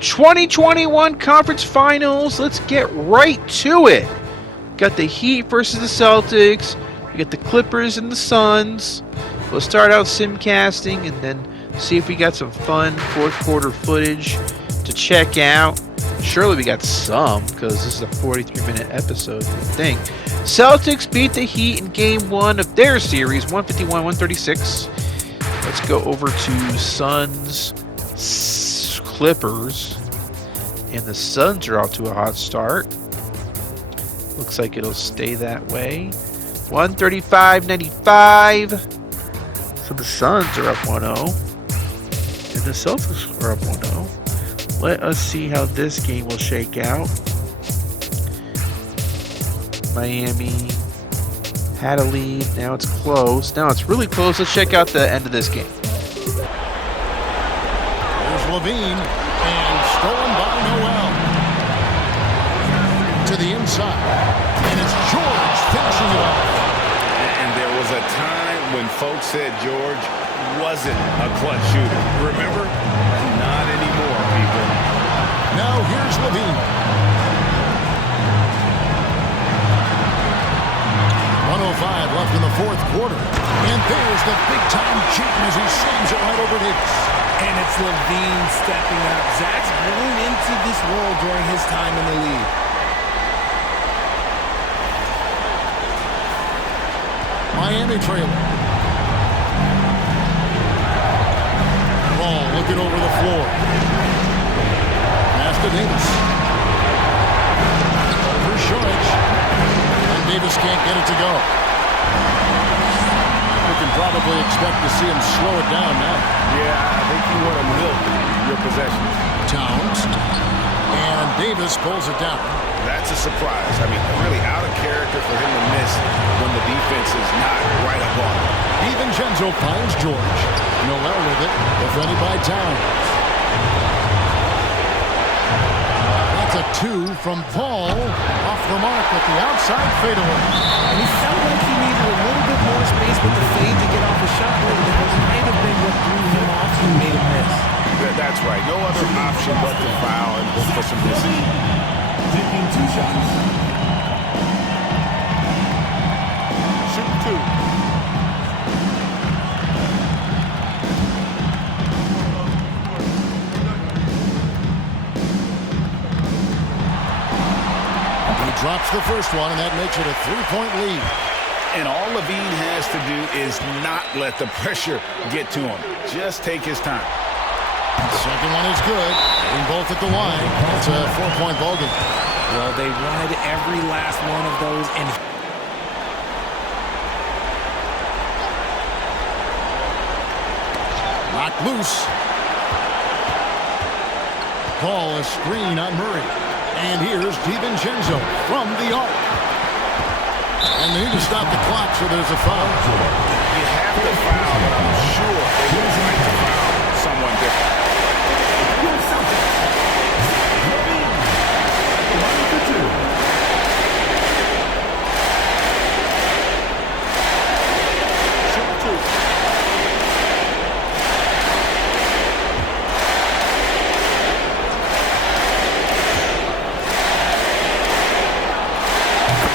2021 Conference Finals. Let's get right to it. Got the Heat versus the Celtics. We got the Clippers and the Suns. We'll start out simcasting and then see if we got some fun fourth quarter footage to check out. Surely we got some, because this is a 43-minute episode, I think. Celtics beat the Heat in Game 1 of their series, 151-136. Let's go over to Suns Clippers. And the Suns are off to a hot start. Looks like it'll stay that way. 135-95. So the Suns are up 1-0. And the Celtics are up 1-0. Let us see how this game will shake out. Miami had a lead. Now it's close. Now it's really close. Let's check out the end of this game. There's Levine, and stolen by Noel. To the inside. And it's George finishing it off. And there was a time when folks said George wasn't a clutch shooter. Remember? Not anymore, people. Now here's Levine. 1:05 left in the fourth quarter. And there's the big-time jam as he slams it right over Davis. And it's Levine stepping up. Zach's grown into this role during his time in the league. Miami trailing. Ball looking over the floor. Pass to Davis. Over Saric. And Davis can't get it to go. We can probably expect to see him slow it down now. Yeah, I think you want to milk your possessions. Towns. And Davis pulls it down. That's a surprise. I mean, really out of character for him to miss when the defense is not right up on him. DiVincenzo finds George. Noel with it. Defended by Towns. That's a two from Paul. Off the mark with the outside fadeaway. And he felt like he needed a little bit more space with the fade to get off a shot. That might have been what threw him off and made him miss. That's right. No other option but to foul and look for some distance. Taking 2 shots. Shoot 2. He drops the first one, and that makes it a 3-point lead. And all Levine has to do is not let the pressure get to him. Just take his time. Second one is good. Hitting both at the line. It's a 4-point ball game. Well, they wanted every last one of those, and knocked loose. Call a screen on Murray. And here's DiVincenzo from the arc. And they need to stop the clock, so there's a foul. You have to foul, but I'm sure they would like to foul someone different.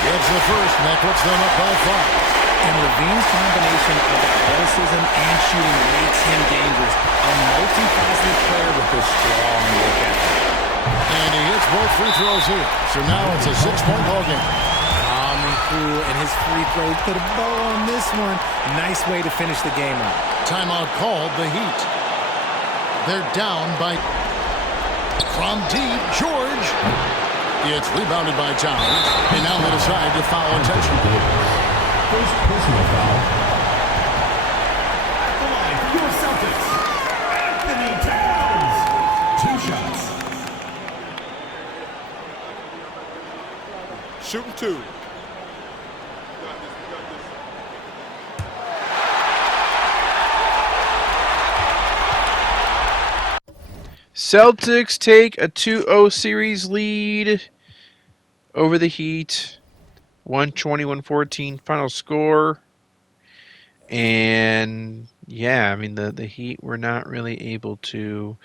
Gets the first, and that puts them up by 5. And Levine's combination of athleticism and shooting makes him dangerous. A multifaceted player with a strong work ethic. And he hits both free throws here. So now it's a 6-point ball game. Calm and cool, and his free throws put a bow on this one. Nice way to finish the game up. Timeout called, the Heat. They're down by... From deep, George. It's rebounded by Towns. And now they decide to foul intentionally. First personal foul. At the line for your Celtics, Anthony Towns. 2 shots. Shooting 2. Celtics take a 2-0 series lead over the Heat. 120-114 final score. And yeah, I mean the Heat were not really able to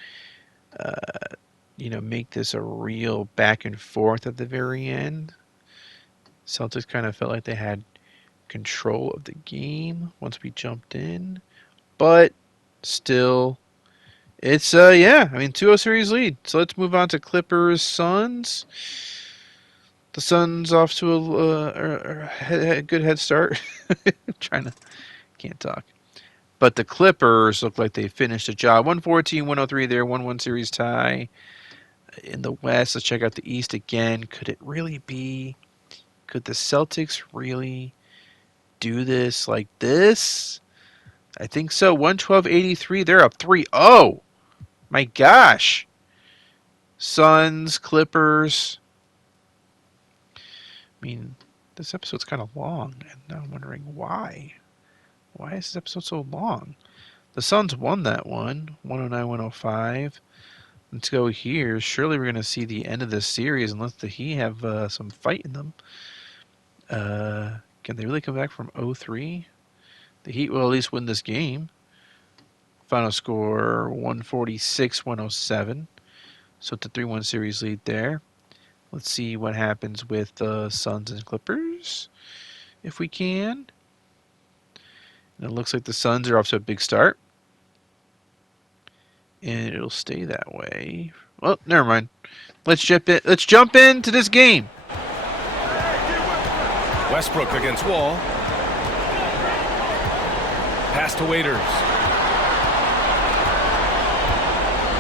make this a real back and forth at the very end. Celtics kind of felt like they had control of the game once we jumped in, but still, it's 2-0 series lead. So let's move on to Clippers Suns. The Suns off to a good head start. Can't talk. But the Clippers look like they finished the job. 114-103 there, 1-1 series tie. In the West, let's check out the East again. Could the Celtics really do this like this? I think so. 112-83. They're up 3-0. My gosh. Suns, Clippers. I mean, this episode's kind of long, and now I'm wondering why. Why is this episode so long? The Suns won that one, 109-105. Let's go here. Surely we're going to see the end of this series unless the Heat have some fight in them. Can they really come back from 0-3? The Heat will at least win this game. Final score 146-107. So it's a 3-1 series lead there. Let's see what happens with the Suns and Clippers, if we can. And it looks like the Suns are off to a big start. And it'll stay that way. Well, never mind. Let's jump into this game. Westbrook against Wall. Pass to Waiters.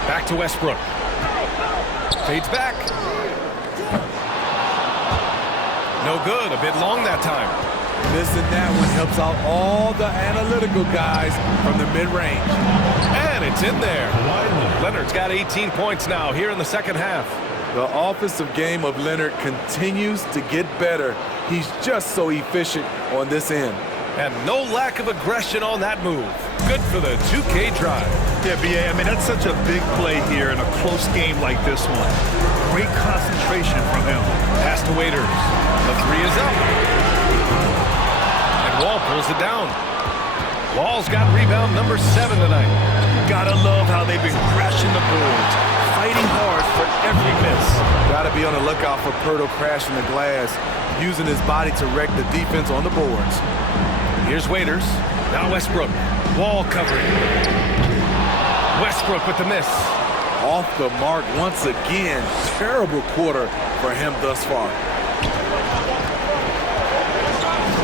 Back to Westbrook. Fades back. No good. A bit long that time. Missing that one helps out all the analytical guys from the mid-range. And it's in there. Leonard's got 18 points now here in the second half. The offensive game of Leonard continues to get better. He's just so efficient on this end. And no lack of aggression on that move. Good for the 2K drive. Yeah, B.A., I mean, that's such a big play here in a close game like this one. Great concentration from him. Pass to Waiters. The three is up. And Wall pulls it down. Wall's got rebound number 7 tonight. Gotta love how they've been crashing the boards, fighting hard for every miss. Gotta be on the lookout for Pirtle crashing the glass, using his body to wreck the defense on the boards. Here's Waiters. Now Westbrook. Wall covering. Westbrook with the miss. Off the mark once again. Terrible quarter for him thus far.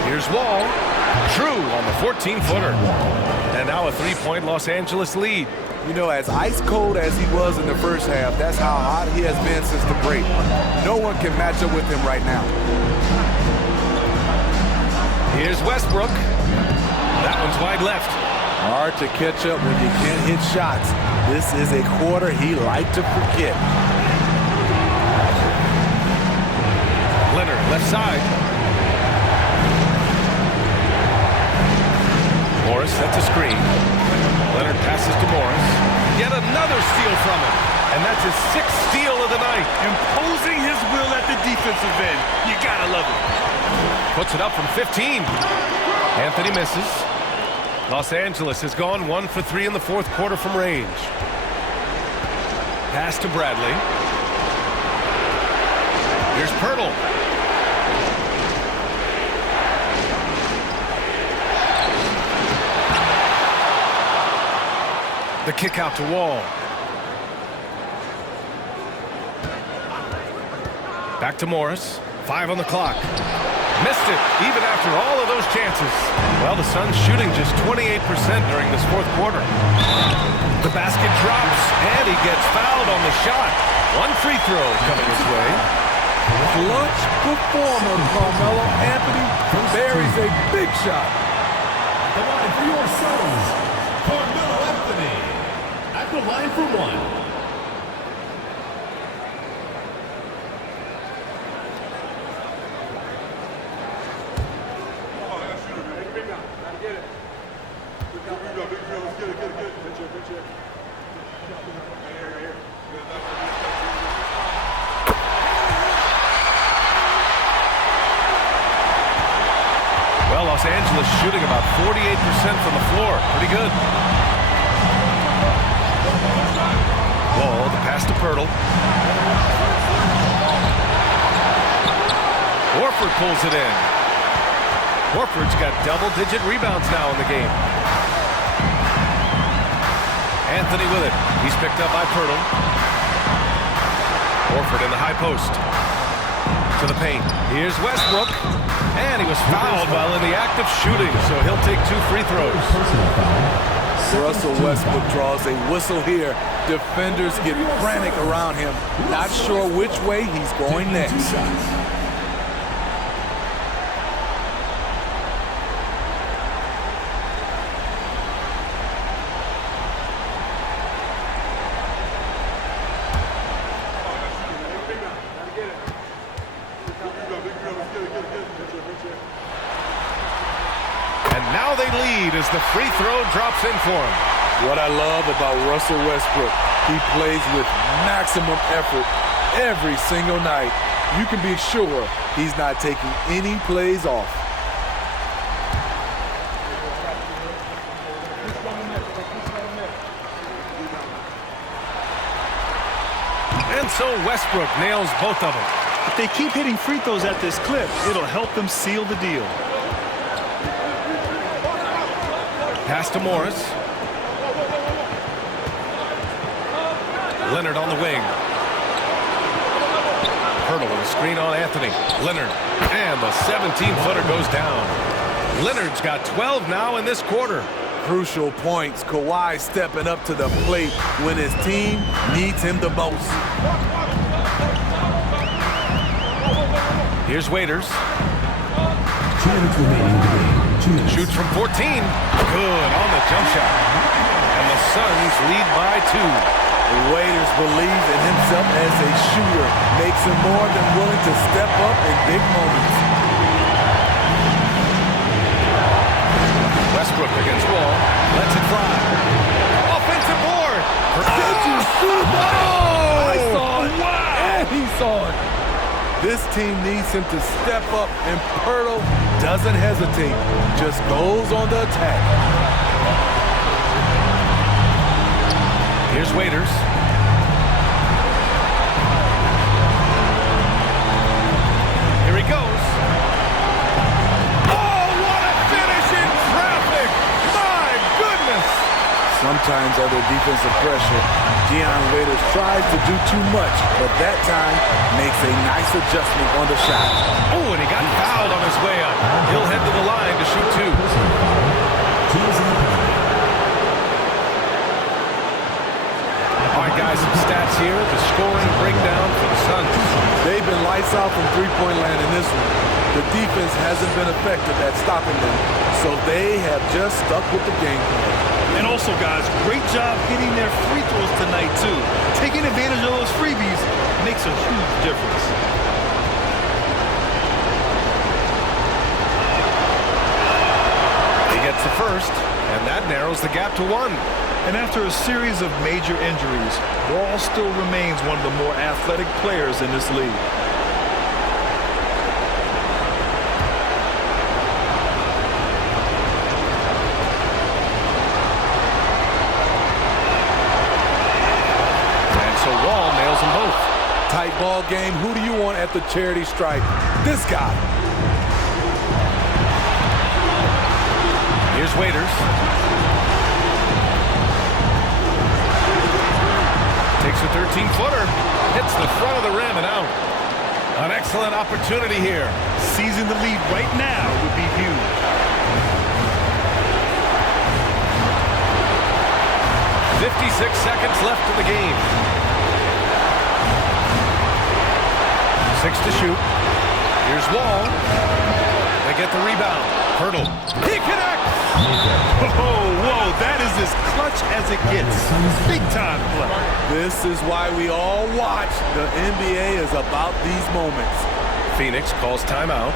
Here's Wall. True on the 14-footer. And now a 3-point Los Angeles lead. You know, as ice cold as he was in the first half, that's how hot he has been since the break. No one can match up with him right now. Here's Westbrook. That one's wide left. Hard to catch up when you can't hit shots. This is a quarter he liked to forget. Leonard, left side. Morris sets a screen. Leonard passes to Morris. Yet another steal from him. And that's his 6th steal of the night. Imposing his will at the defensive end. You gotta love it. Puts it up from 15. Anthony misses. Los Angeles has gone 1 for 3 in the fourth quarter from range. Pass to Bradley. Here's Pirtle. The kick out to Wall. Back to Morris. 5 on the clock. Missed it, even after all of those chances. Well, the Suns shooting just 28% during this fourth quarter. The basket drops, and he gets fouled on the shot. 1 free throw coming his way. Clutch performer, Carmelo Anthony buries a big shot. The line for your Suns, Carmelo Anthony. At the line for 1. Well, Los Angeles shooting about 48% from the floor. Pretty good. Wall, the pass Pass to Pirtle. Horford pulls it in. Horford's got double-digit rebounds now in the game. Anthony with it. He's picked up by Pirtle. Horford in the high post. To the paint. Here's Westbrook. And he was fouled while in the act of shooting, so he'll take 2 free throws. Russell Westbrook draws a whistle here. Defenders get frantic around him, not sure which way he's going next. Now they lead as the free throw drops in for him. What I love about Russell Westbrook, he plays with maximum effort every single night. You can be sure he's not taking any plays off. And so Westbrook nails both of them. If they keep hitting free throws at this clip, it'll help them seal the deal. Pass to Morris. Leonard on the wing. Pirtle with a screen on Anthony. Leonard. And the 17-footer goes down. Leonard's got 12 now in this quarter. Crucial points. Kawhi stepping up to the plate when his team needs him the most. Here's Waiters. 2 minutes remaining in the game. 2 minutes. Shoots from 14. Good on the jump shot. And the Suns lead by 2. Waiters believes in himself as a shooter. Makes him more than willing to step up in big moments. Westbrook against Wall. Lets it fly. Offensive board. Did you see that? Oh! I saw it. Wow! And he saw it. This team needs him to step up, and Pirtle doesn't hesitate. Just goes on the attack. Here's Waiters. Here he goes. Oh, what a finish in traffic! My goodness! Sometimes under defensive pressure, Dion Waiters tries to do too much, but that time makes a nice adjustment on the shot. Oh, and he got fouled on his way up. He'll head to the line to shoot 2. All right, guys, some stats here. The scoring breakdown for the Suns. They've been lights out from three-point land in this one. The defense hasn't been effective at stopping them, so they have just stuck with the game plan. And also, guys, great job hitting their free throws tonight, too. Taking advantage of those freebies makes a huge difference. He gets the first, and that narrows the gap to 1. And after a series of major injuries, Wall still remains one of the more athletic players in this league. And so Wall nails them both. Tight ball game. Who do you want at the charity stripe? This guy. Here's Waiters. Takes a 13-footer. Hits the front of the rim and out. An excellent opportunity here. Seizing the lead right now would be huge. .56 seconds left in the game. 6 to shoot. Here's Wall. They get the rebound. Pirtle. He connects! Whoa, that is as clutch as it gets. Big time play. This is why we all watch. The NBA is about these moments. Phoenix calls timeout.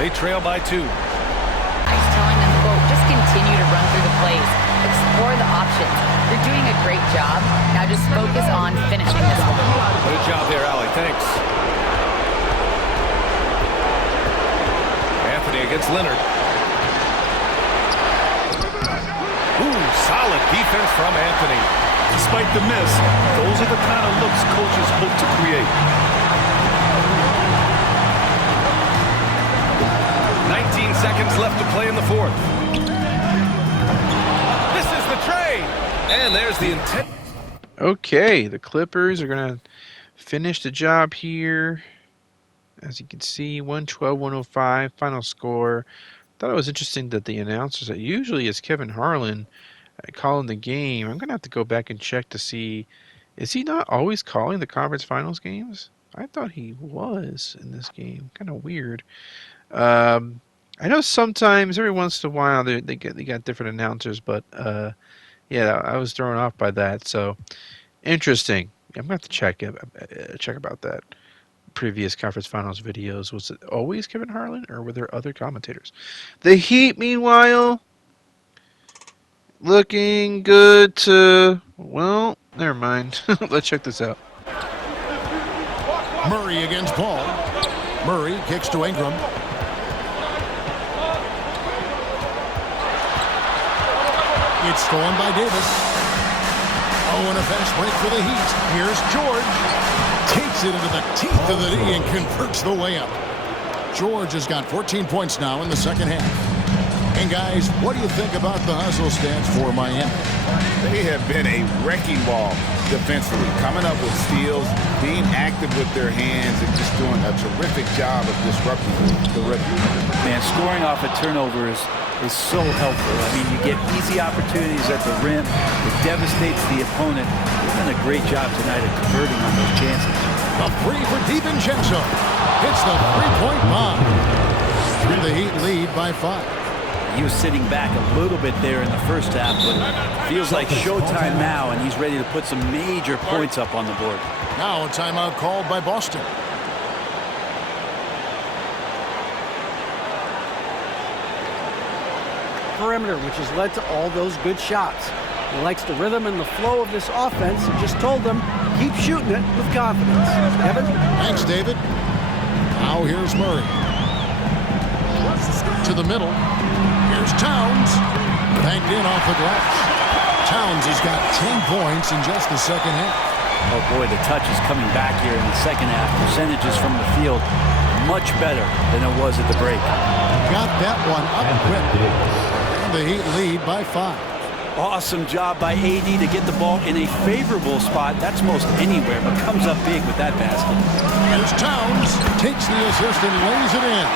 They trail by 2. I was telling them, quote, just continue to run through the plays. Explore the options. You're doing a great job. Now just focus on finishing this one. Good job there, Allie. Thanks. Anthony against Leonard. Ooh, solid defense from Anthony. Despite the miss, those are the kind of looks coaches hope to create. 19 seconds left to play in the fourth. This is the trade. And there's the intent. Okay, the Clippers are going to finish the job here. As you can see, 112-105, final score. Thought it was interesting that the announcers, that usually is Kevin Harlan calling the game. I'm going to have to go back and check to see, is he not always calling the conference finals games? I thought he was in this game. Kind of weird. I know sometimes, every once in a while, they got different announcers, but yeah, I was thrown off by that. So interesting. I'm going to have to check about that. Previous conference finals videos, was it always Kevin Harlan, or were there other commentators? The Heat, meanwhile, looking good to, well, never mind. Let's check this out. Murray against Paul. Murray kicks to Ingram. It's stolen by Davis. Oh, and a fast break for the Heat. Here's George. Takes it into the teeth of the knee and converts the layup. George has got 14 points now in the second half. And guys, what do you think about the hustle stats for Miami? They have been a wrecking ball defensively, coming up with steals, being active with their hands, and just doing a terrific job of disrupting the rhythm. Man, scoring off a turnover is so helpful. I mean, you get easy opportunities at the rim. It devastates the opponent. They've done a great job tonight of converting on those chances. A three for DiVincenzo. Hits the three-point bomb. The Heat lead by 5. He was sitting back a little bit there in the first half, but it feels like showtime now, and he's ready to put some major points up on the board. Now a timeout called by Boston. Perimeter, which has led to all those good shots. He likes the rhythm and the flow of this offense. He just told them, keep shooting it with confidence. Evan? Thanks, David. Now here's Murray. To the middle. Here's Towns. Banked in off the glass. Towns has got 10 points in just the second half. Oh boy, the touch is coming back here in the second half. Percentages from the field much better than it was at the break. Got that one up quick. And the Heat lead by 5. Awesome job by AD to get the ball in a favorable spot. That's most anywhere, but comes up big with that basket. Here's Towns. Takes the assist and lays it in.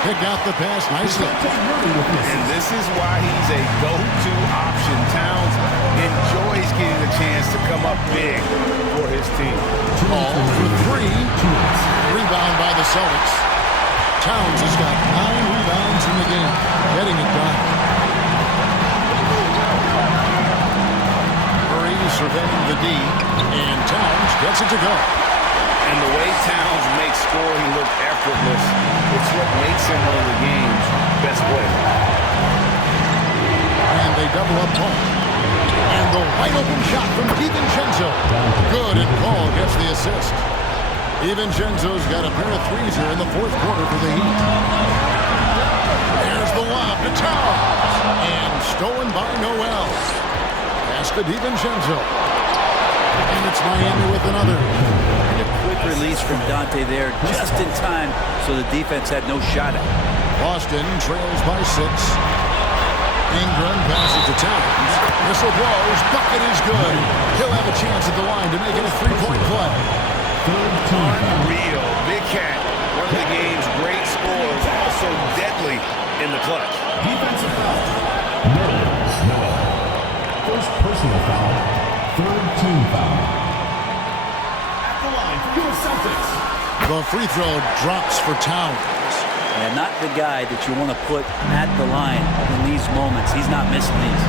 Pick out the pass nicely. And this is why he's a go-to option. Towns enjoys getting a chance to come up big for his team. Ball for 3. Rebound by the Celtics. Towns has got 9 rebounds in the game. Getting it done. Murray surveying the D. And Towns gets it to go. And the way Towns makes scoring look effortless, it's what makes him one of the game's best players. And they double up Paul. And the wide open shot from DiVincenzo. Good, and Paul gets the assist. DiVincenzo's got a pair of threes here in the fourth quarter for the Heat. There's the lob to Towns. And stolen by Noel. Pass to DiVincenzo. And it's Miami with another. Quick release from Dante there just in time, so the defense had no shot at it. Boston trails by 6. Ingram passes to Towns. Whistle blows. Bucket is good. He'll have a chance at the line to make it a 3-point play. Unreal. Big Cat, one of the game's great scorers, also deadly in the clutch. Defensive foul. Noel. First personal foul. Third team foul. Your Celtics. The free throw drops for Towns. And not the guy that you want to put at the line in these moments. He's not missing these.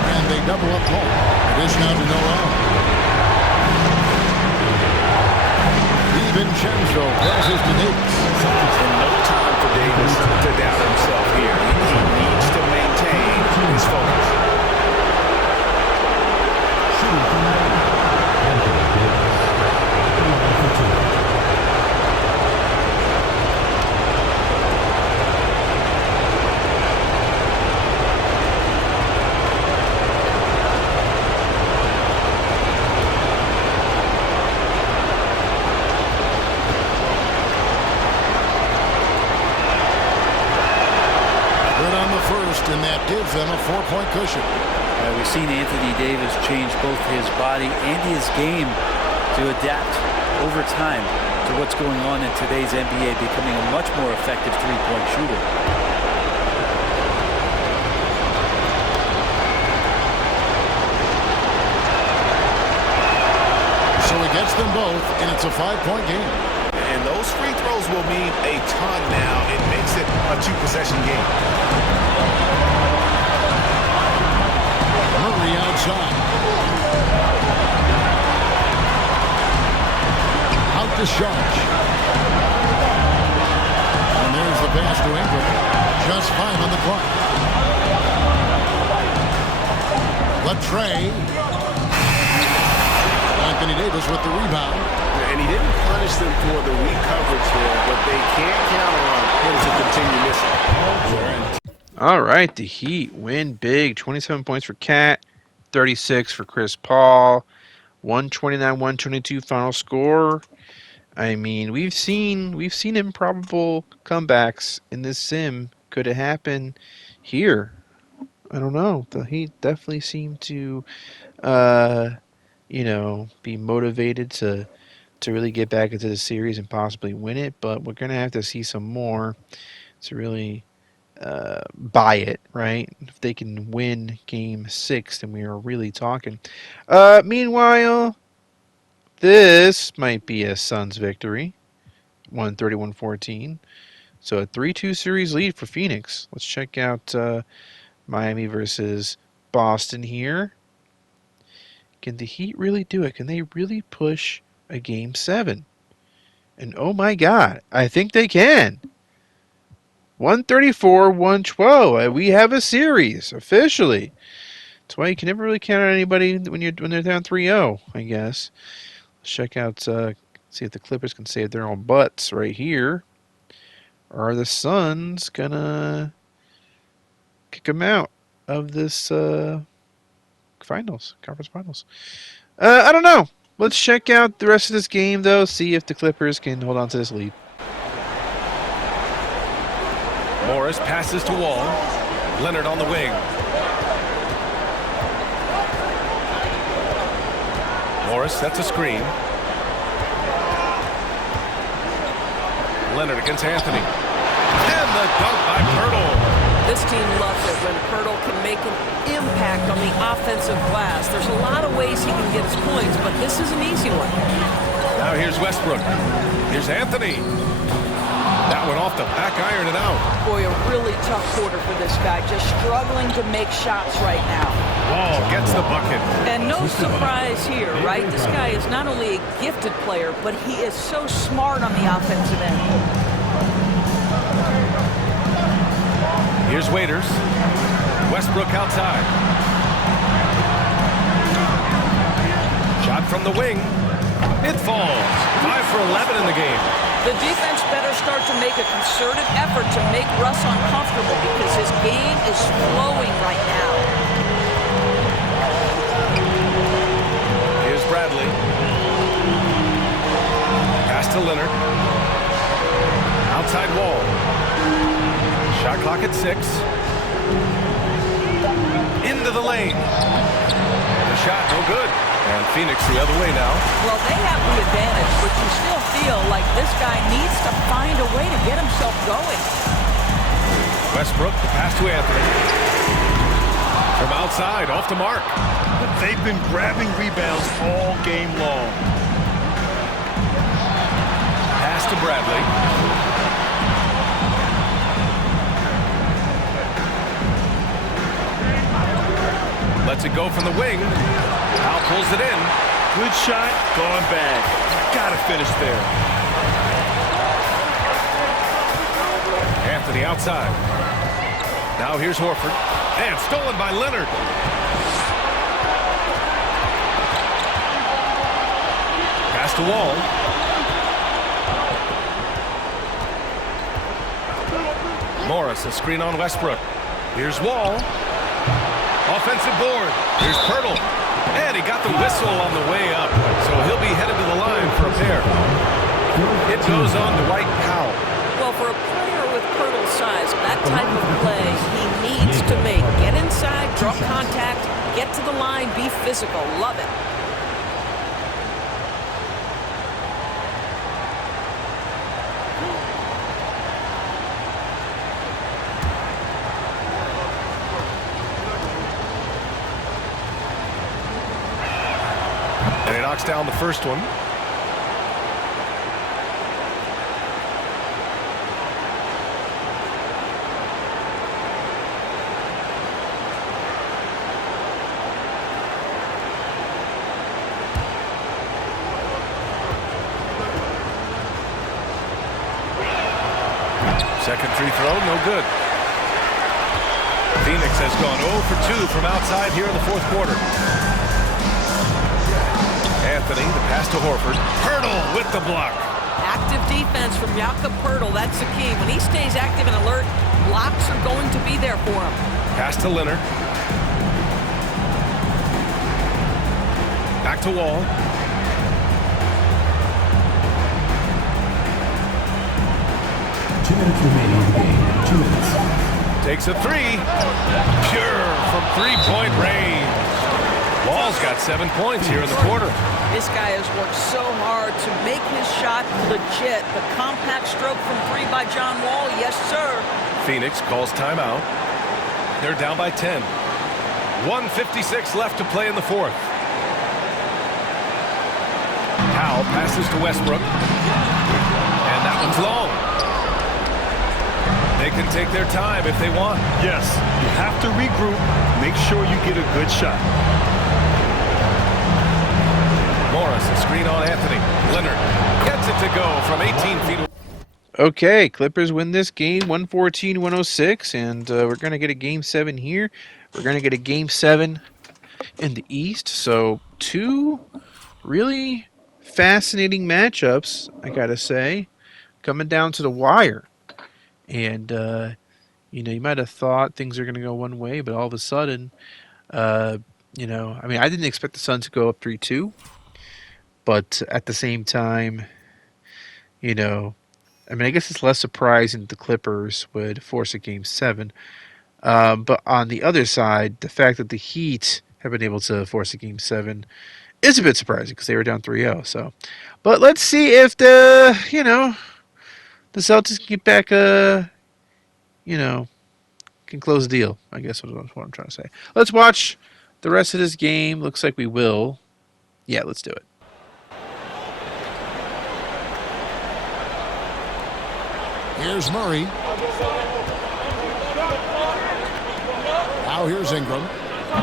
And they double up Paul. It is now to Noel. DiVincenzo passes to Davis. And no time for Davis to doubt himself here. He needs to maintain his focus. gives them a 4-point cushion. We've seen Anthony Davis change both his body and his game to adapt over time to what's going on in today's NBA, becoming a much more effective three-point shooter. So he gets them both, and it's a 5-point game. And those free throws will mean a ton now. It makes it a 2-possession game. Murray outside. Out to Sharp. And there's the pass to Ingram. Just 5 on the clock. Latrey. Anthony Davis with the rebound. And he didn't punish them for the weak coverage there, but they can't count on him to continue missing. All right, the Heat win big. 27 points for Cat, 36 for Chris Paul, 129-122 final score. I mean, we've seen improbable comebacks in this sim. Could it happen here? I don't know. The Heat definitely seem to, be motivated to really get back into the series and possibly win it. But we're gonna have to see some more to really buy it, right? If they can win Game 6, then we are really talking. Meanwhile, this might be a Suns victory, 131-14. So a 3-2 series lead for Phoenix. Let's check out Miami versus Boston here. Can the Heat really do it? Can they really push a Game 7? And oh my God, I think they can. 134-112. We have a series officially. That's why you can never really count on anybody when they're down 3-0, I guess. Let's check out, see if the Clippers can save their own butts right here. Or are the Suns gonna kick them out of this conference finals? I don't know. Let's check out the rest of this game, though. See if the Clippers can hold on to this lead. Morris passes to Wall. Leonard on the wing. Morris sets a screen. Leonard against Anthony. And the dunk by Pirtle. This team loves it when Pirtle can make an impact on the offensive glass. There's a lot of ways he can get his points, but this is an easy one. Now here's Westbrook. Here's Anthony. That one off the back iron and out. Boy, a really tough quarter for this guy. Just struggling to make shots right now. Wall gets the bucket. And no surprise here, right? This guy is not only a gifted player, but he is so smart on the offensive end. Here's Waiters. Westbrook outside. Shot from the wing. It falls. 5 for 11 in the game. The defense better start to make a concerted effort to make Russ uncomfortable because his game is flowing right now. Here's Bradley. Pass to Leonard. Outside Wall. Shot clock at 6. Into the lane. The shot, no good. And Phoenix the other way now. Well, they have the advantage, but you still feel like this guy needs to find a way to get himself going. Westbrook, the pass to Anthony. From outside, off the mark. But they've been grabbing rebounds all game long. Pass to Bradley. Lets it go from the wing. Powell pulls it in. Good shot, gone bad. Gotta finish there. Anthony outside. Now here's Horford. And stolen by Leonard. Pass to Wall. Morris, a screen on Westbrook. Here's Wall. Offensive board. Here's Pirtle. And he got the whistle on the way up. So he'll be headed to the line for a pair. It goes on to Dwight Powell. Well, for a player with Pirtle's size, that type of play he needs to make. inside, draw contact, get to the line, be physical. Love it. And he knocks down the first one. Second free throw, no good. Phoenix has gone 0 for 2 from outside here in the fourth quarter. Anthony, the pass to Horford. Hurdle with the block. Active defense from Jakob Poeltl. That's the key. When he stays active and alert, blocks are going to be there for him. Pass to Leonard. Back to Wall. 2 minutes remaining in the game. 2 minutes. Takes a three. Pure from three-point range. Wall's got 7 points here in the quarter. This guy has worked so hard to make his shot legit. The compact stroke from three by John Wall. Yes, sir. Phoenix calls timeout. They're down by 10. 1:56 left to play in the fourth. Powell passes to Westbrook. And that one's long. They can take their time if they want. Yes, you have to regroup. Make sure you get a good shot. Morris, a screen on Anthony. Leonard gets it to go from 18 feet away. Okay, Clippers win this game 114-106, and we're going to get a Game 7 here. We're going to get a Game 7 in the East. So 2 really fascinating matchups, I got to say, coming down to the wire. And, you might have thought things are going to go one way, but all of a sudden, I didn't expect the Suns to go up 3-2. But at the same time, I guess it's less surprising that the Clippers would force a Game 7. But on the other side, the fact that the Heat have been able to force a Game 7 is a bit surprising because they were down 3-0. So, but let's see if the Celtics can get back, can close the deal, I guess is what I'm trying to say. Let's watch the rest of this game. Looks like we will. Yeah, let's do it. Here's Murray. Now here's Ingram.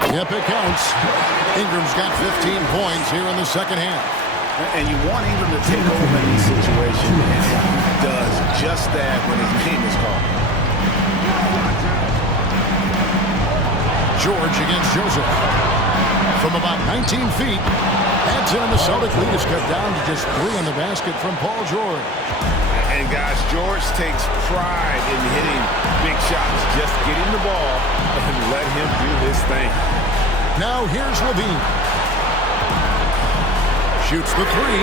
Yep, it counts. Ingram's got 15 points here in the second half. And you want Ingram to take over in these situations, and he does just that when his team is called. George against Joseph. From about 19 feet, heads in, the Celtic lead is cut down to just 3 on the basket from Paul George. And guys, George takes pride in hitting big shots. Just get him the ball and let him do his thing. Now here's Levine. Shoots the 3.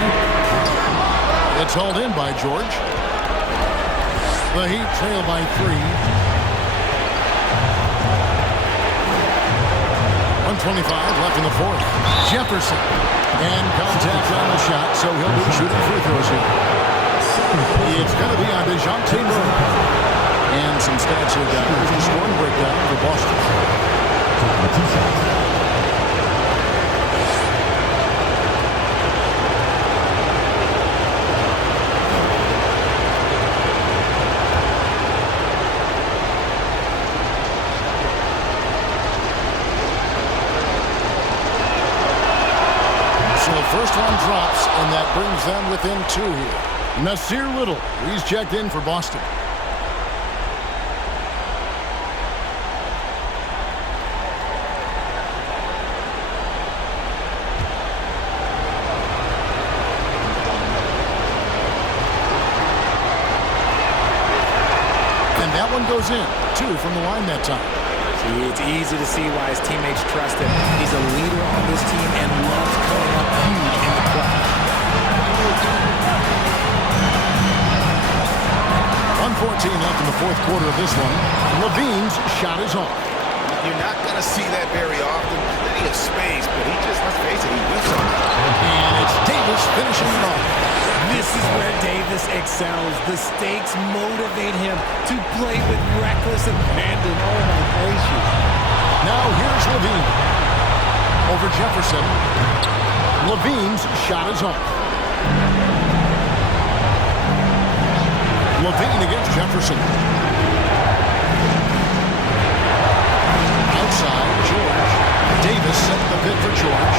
It's hauled in by George. The Heat trail by 3. 1:25 left in the fourth. Jefferson. And contact on the shot, so he'll be shooting free throws here. It's going to be on DeJounte Murray. And some stats here, guys. The scoring breakdown for Boston. So the first one drops, and that brings them within 2 here. Nasir Little, he's checked in for Boston. And that one goes in. 2 from the line that time. See, it's easy to see why his teammates trust him. He's a leader on this team and loves coming up huge in the clutch. 1:14 left in the fourth quarter of this one. Levine's shot is off. You're not going to see that very often. Plenty of space, but he just, let's face it, he whiffs on it. And it's Davis finishing it off. This is where Davis excels. The stakes motivate him to play with reckless abandon. Oh, my gracious. Now here's Levine. Over Jefferson. Levine's shot is off. Levine against Jefferson. Outside, George. Davis set the pick for George.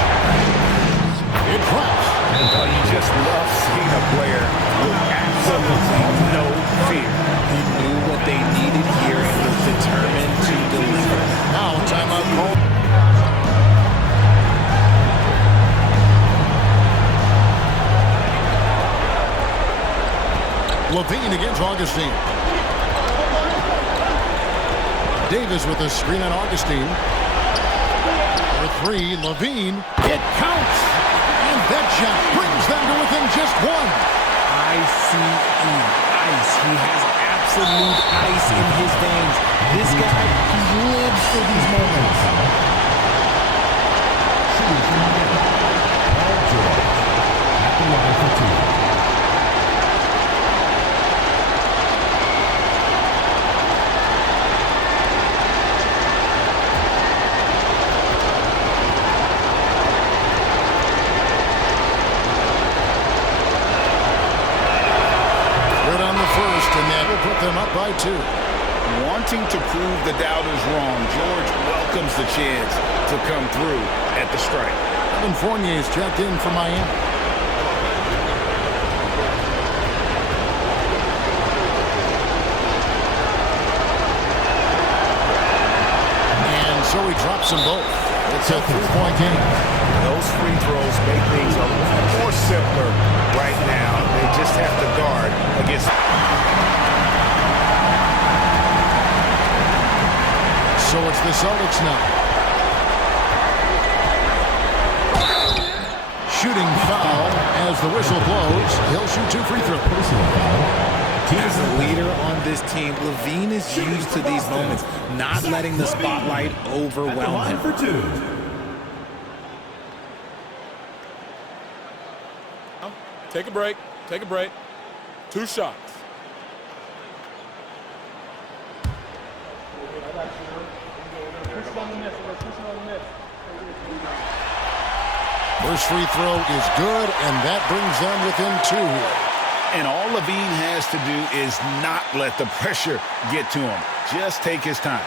It drops. Oh, you just love seeing a player with absolutely no fear. He knew what they needed here and was determined to deliver. Now, timeout call. Levine against Augustine. Davis with a screen on Augustine. For three, Levine. It counts! And that shot brings them to within just one. ICE. Ice. He has absolute ice in his veins. This guy lives for these moments. Paul George at the line for two. And that will put them up by 2. Wanting to prove the doubters wrong, George welcomes the chance to come through at the strike. Evan Fournier is checked in for Miami. And so he drops them both. It's a 3-point game. Those free throws make things a lot more simpler right now. They just have to guard against... So it's the Celtics now. Shooting foul as the whistle blows. He'll shoot 2 free throws. As a leader on this team, Levine is used to these moments, not letting the spotlight overwhelm him. For 2. Take a break. Take a break. 2 shots. First free throw is good, and that brings them within 2 here. And all Levine has to do is not let the pressure get to him. Just take his time.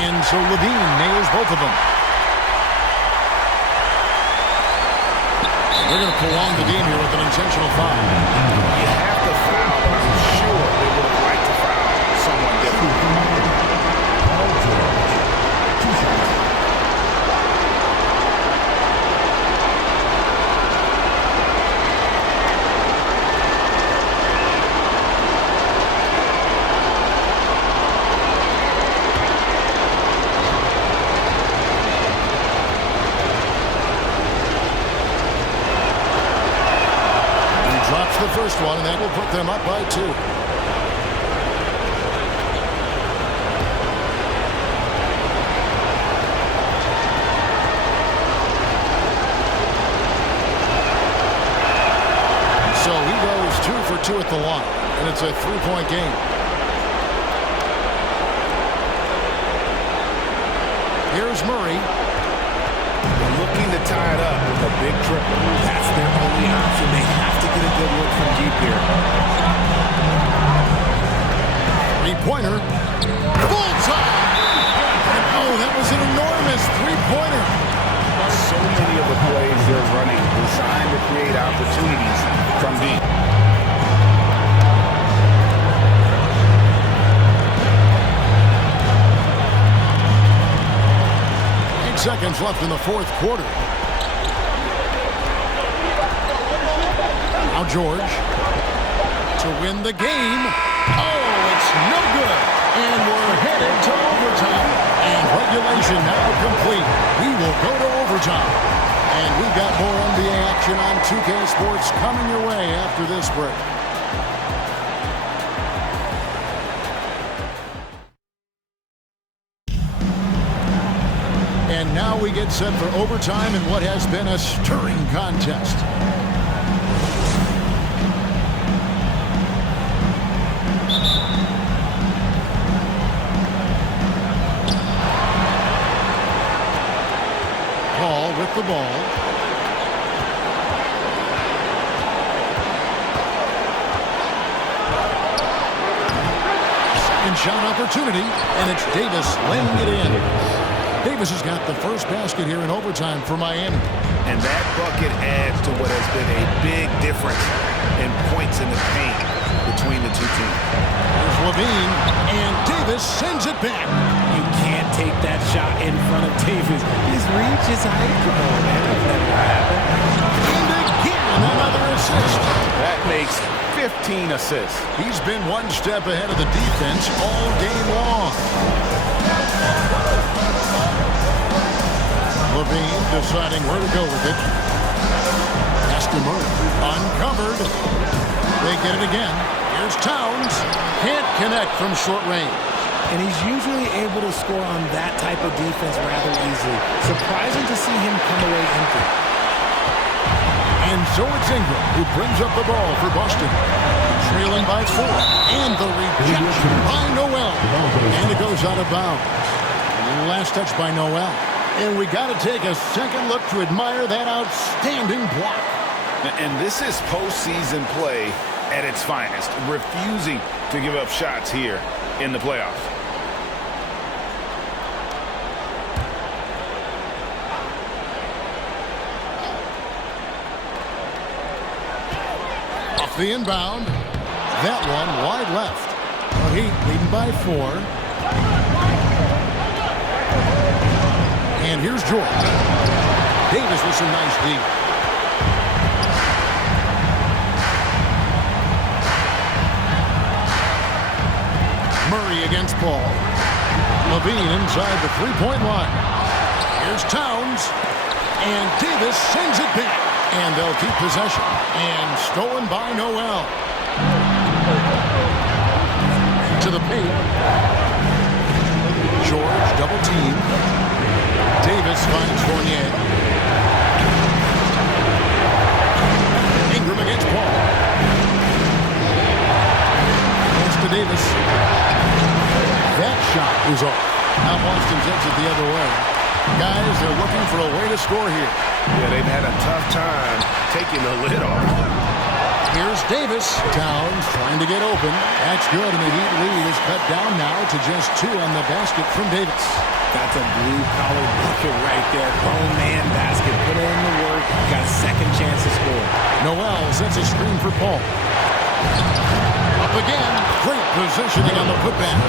And so Levine nails both of them. They're going to prolong the game here with an intentional foul. You have to foul, but I'm sure they would have liked to foul someone different. Paul George. 2 shots. The first one, and that will put them up by 2. So he goes 2 for 2 at the line, and it's a 3-point game. Here's Murray. They're looking to tie it up with a big triple. That's their only option. They have to get a good look from deep here. 3-pointer. Bullseye! And oh, that was an enormous 3-pointer. So many of the plays they're running designed to create opportunities from deep. Seconds left in the 4th quarter. Now George to win the game. Oh, it's no good. And we're headed to overtime. And regulation now complete. We will go to overtime. And we've got more NBA action. action on 2K Sports coming your way after this break. And now we get set for overtime in what has been a stirring contest. Paul with the ball. Second shot opportunity, and it's Davis laying it in. Davis has got the first basket here in overtime for Miami. And that bucket adds to what has been a big difference in points in the paint between the two teams. Here's Levine, and Davis sends it back. You can't take that shot in front of Davis. His reach is height. Come on, man. That's never happened. And again, another assist. That makes 15 assists. He's been one step ahead of the defense all game long. Levine deciding where to go with it. Pass to Murray. Uncovered. They get it again. Here's Towns. Can't connect from short range. And he's usually able to score on that type of defense rather easily. Surprising to see him come away empty. And so it's Ingram who brings up the ball for Boston. Trailing by 4. And the rejection by Noel. And it goes out of bounds. Last touch by Noel. And we got to take a second look to admire that outstanding block. And this is postseason play at its finest, refusing to give up shots here in the playoffs. Off the inbound. That one wide left. The Heat leading by 4. And here's George. Davis with some nice D. Murray against Paul. Levine inside the three-point line. Here's Towns. And Davis sends it back. And they'll keep possession. And stolen by Noel. To the paint. George double team. Davis finds Fournier. Ingram against Paul. Pass to Davis. That shot is off. Now Boston takes it the other way. Guys, they're looking for a way to score here. Yeah, they've had a tough time taking the lid off. Here's Davis. Towns trying to get open. That's good, and the Heat lead is cut down now to just 2 on the basket from Davis. That's a blue-collar bucket right there. Grown man basket. Put in the work. Got a second chance to score. Noel sets a screen for Paul. Up again. Great positioning on the putback.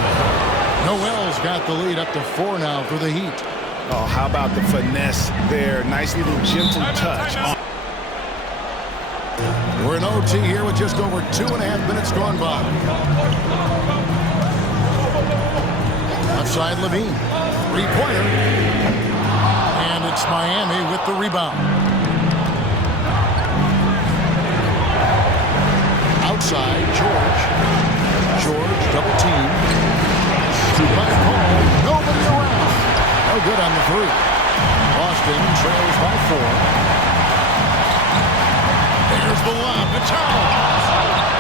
Noel's got the lead up to 4 now for the Heat. Oh, how about the finesse there? Nice little gentle touch. We're in OT here with just over 2.5 minutes gone by. Left side, Levine. Three-pointer. And it's Miami with the rebound. Outside, George. George, double team. Shoot by Paul. Nobody around. No good on the 3. Boston trails by 4. There's the lob to Towns.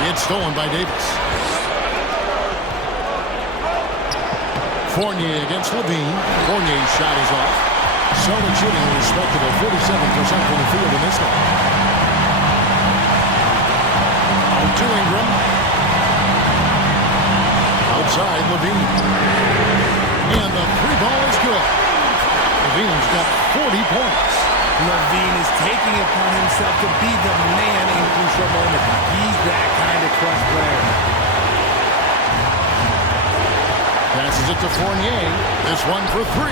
It's stolen by Davis. Fournier against Levine. Fournier's shot is off. Celtics shooting a respectable 47% from the field in this one. On to Ingram. Outside, Levine. And the 3 ball is good. Levine's got 40 points. Levine is taking it upon himself to be the man in crucial moments. He's that kind of clutch player. Passes it to Fournier. This one for 3.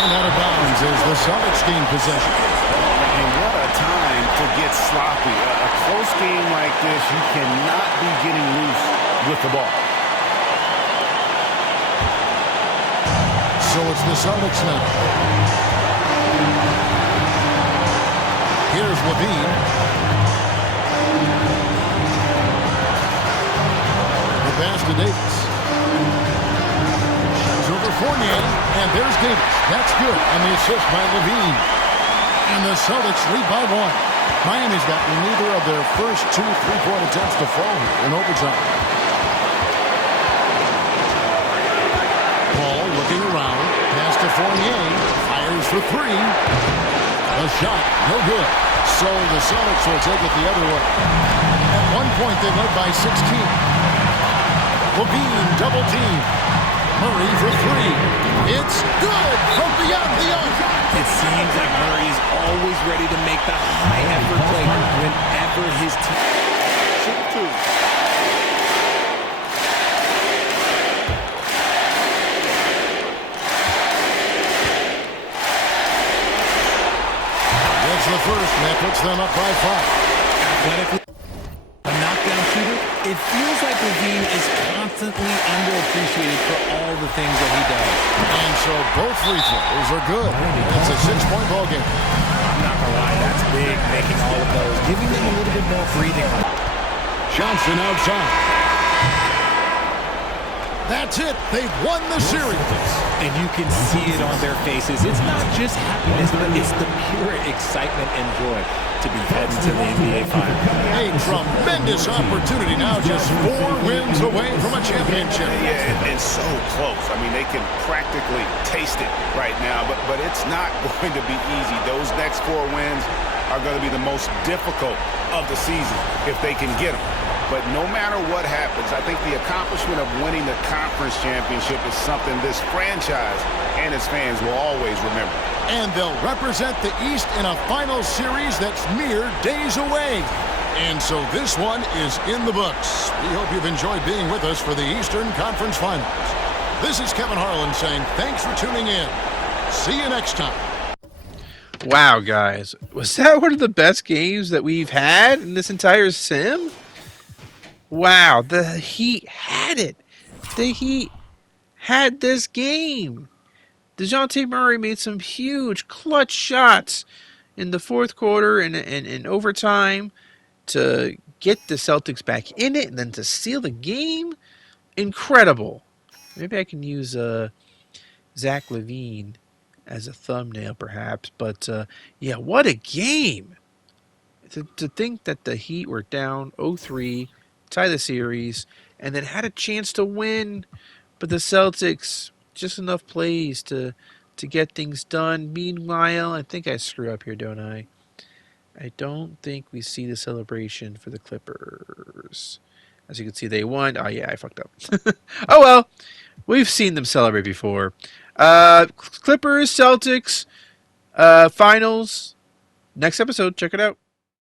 And out of bounds as the Celtics gain possession. And what a time to get sloppy. A close game like this, you cannot be getting loose with the ball. So it's the Celtics now. Here's Levine. The pass to Davis. Comes over Fournier, and there's Davis. That's good on the assist by Levine. And the Celtics lead by 1. Miami's got neither of their first 2 3-point attempts to fall here in overtime. Paul looking around. Pass to Fournier. Fires for 3. A shot. No good. So the Celtics will take it the other way. At one point, they led by 16. Levine double team. Murray for 3. It's good from beyond the arc. It seems like Murray is always ready to make the high-effort play whenever his team... Shoot 2. That's the first, and that puts them up by 5. Athletically, a knockdown shooter, it feels like Levine is constantly underappreciated for all the things that he does. And so both free throws are good. It's a 6-point ball game. I'm not going to lie, that's big, making all of those, giving them a little bit more breathing room. Johnson outside. That's it. They've won the series. And you can see it on their faces. It's not just happiness, but it's the pure excitement and joy to be heading to the NBA Finals. A tremendous opportunity now, just 4 wins away from a championship. Yeah, and so close. I mean, they can practically taste it right now, but it's not going to be easy. Those next 4 wins are going to be the most difficult of the season if they can get them. But no matter what happens, I think the accomplishment of winning the conference championship is something this franchise and its fans will always remember. And they'll represent the East in a final series that's mere days away. And so this one is in the books. We hope you've enjoyed being with us for the Eastern Conference Finals. This is Kevin Harlan saying thanks for tuning in. See you next time. Wow, guys. Was that one of the best games that we've had in this entire sim? Wow, the Heat had it. The Heat had this game. DeJounte Murray made some huge clutch shots in the fourth quarter and in overtime to get the Celtics back in it and then to seal the game. Incredible. Maybe I can use Zach LaVine as a thumbnail perhaps. But yeah, what a game. To think that the Heat were down 0-3, tie the series, and then had a chance to win, but the Celtics, just enough plays to get things done. Meanwhile, I think I screw up here, don't I? I don't think we see the celebration for the Clippers. As you can see, they won. Oh, yeah, I fucked up. Oh, well. We've seen them celebrate before. Clippers, Celtics, finals. Next episode. Check it out.